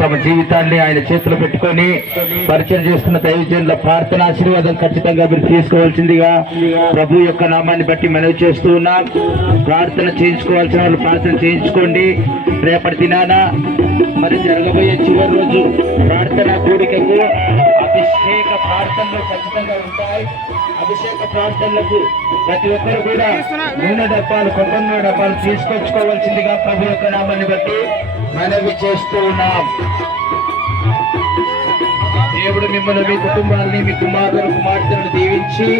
తమ జీవితాన్ని ఆయన చేతులు పెట్టుకొని పరిచయం చేస్తున్న దైవజనుల ప్రార్థన ఆశీర్వాదం ఖచ్చితంగా మీరు తీసుకోవాల్సిందిగా ప్రభు యొక్క నామాన్ని బట్టి మనవి చేస్తూ ఉన్నాం. ప్రార్థన చేయించుకోవాల్సిన వాళ్ళు ప్రార్థన చేయించుకోండి. రేపటి దినాన మరి జరగబోయే చివరి రోజు ప్రార్థన కూడికకు అభిషేక ప్రార్థనలు ఖచ్చితంగా ఉంటాయి. అభిషేక ప్రార్థనలకు ప్రతి ఒక్కరు కూడా నూనె డబ్బాలు, కొబ్బరి నూనె డబ్బాలు తీసుకొచ్చుకోవాల్సిందిగా ప్రభు యొక్క నామాన్ని బట్టి మనవి చేస్తూ ఉన్నాం. దేవుడు మిమ్మల్ని, మీ కుటుంబాన్ని, మీ కుమారులను, కుమార్తెలను దీవించి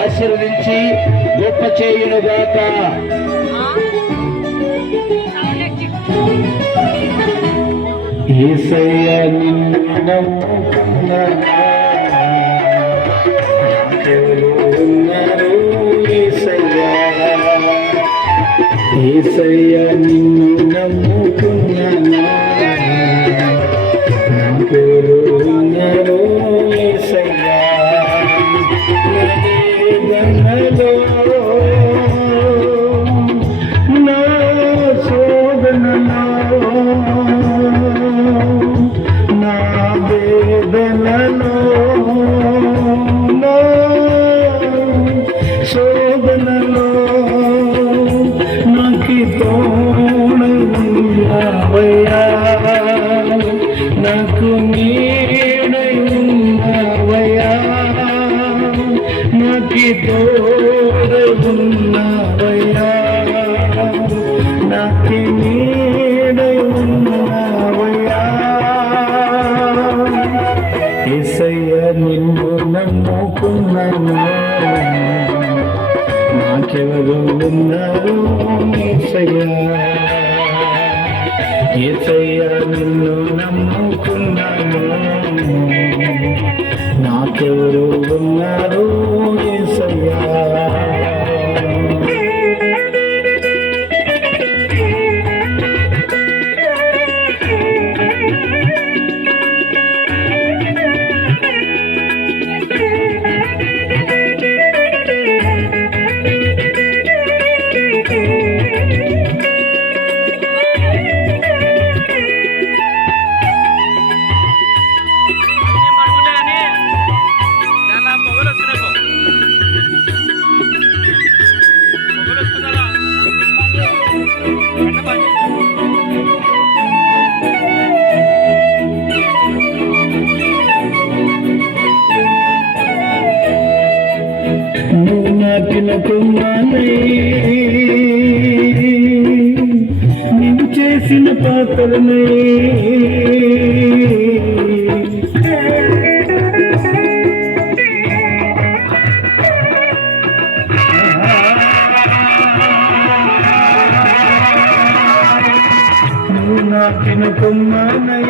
ఆశీర్వదించి గొప్ప చేయునుగాక. యేసయ్య నిన్ను నమ్ముకున్నాను, నాకెవరు ఉన్నారు యేసయ్య. యేసయ్య నిన్ను నమ్ముకున్నాను, నాకెవరు ఉన్నారు యేసయ్య. వేదనలో నా శోధనలో నా వేదనలో నా శోధనలో నాకు తోడయ్యా, నాకు నీడయ్యా, నాకు తోడయ్యా, నాకు నీడయ్యా. యేసయ్య నిన్ను నమ్ముకున్నాను, నాకెవరు ఉన్నారు యేసయ్య. యేసయ్య నిన్ను నమ్ముకున్నాను, నాకెవరు ఉన్నారు యేసయ్య. నువ్వు నాటిన కొమ్మనై, నీవు చేసిన పాత్రనై, నువ్వు నాటిన కొమ్మనై